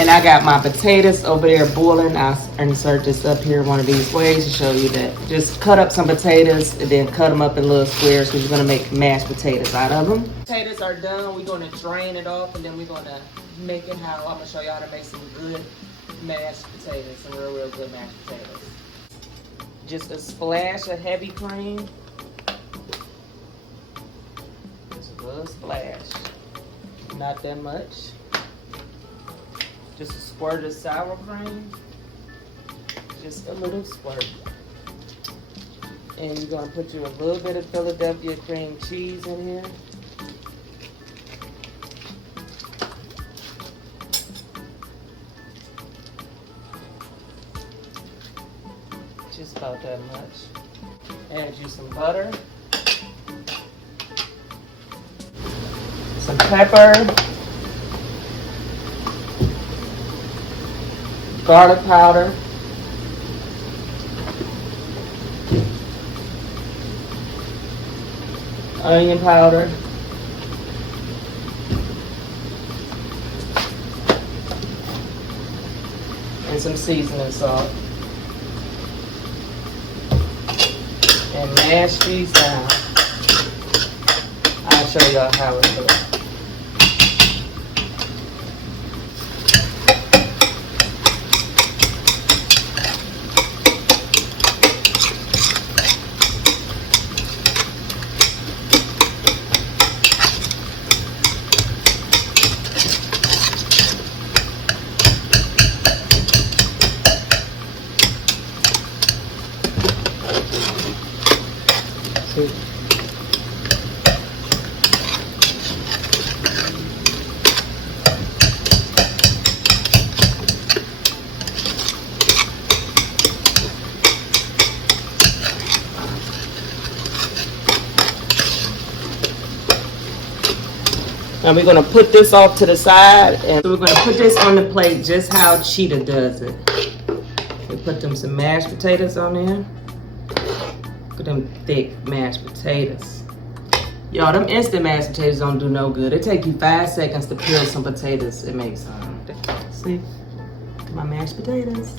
And I got my potatoes over there boiling. I'll insert this up here one of these ways to show you that. Just cut up some potatoes and then cut them up in little squares because you're gonna make mashed potatoes out of them. Potatoes are done. We're gonna drain it off and then we're gonna make it how I'm gonna show you how to make some good mashed potatoes, some real good mashed potatoes. Just a splash of heavy cream. Just a little splash. Not that much. Just a squirt of sour cream. Just a little squirt. And you're gonna put you a little bit of Philadelphia cream cheese in here. Just about that much. Add you some butter. Some pepper. Garlic powder. Onion powder. And some seasoning salt. And mash these down. I'll show y'all how it looks. Now we're gonna put this off to the side, and so we're gonna put this on the plate just how Cheetah does it. We put them some mashed potatoes on there. Look at them thick mashed potatoes. Y'all, them instant mashed potatoes don't do no good. It take you 5 seconds to peel some potatoes and make some. See, my mashed potatoes.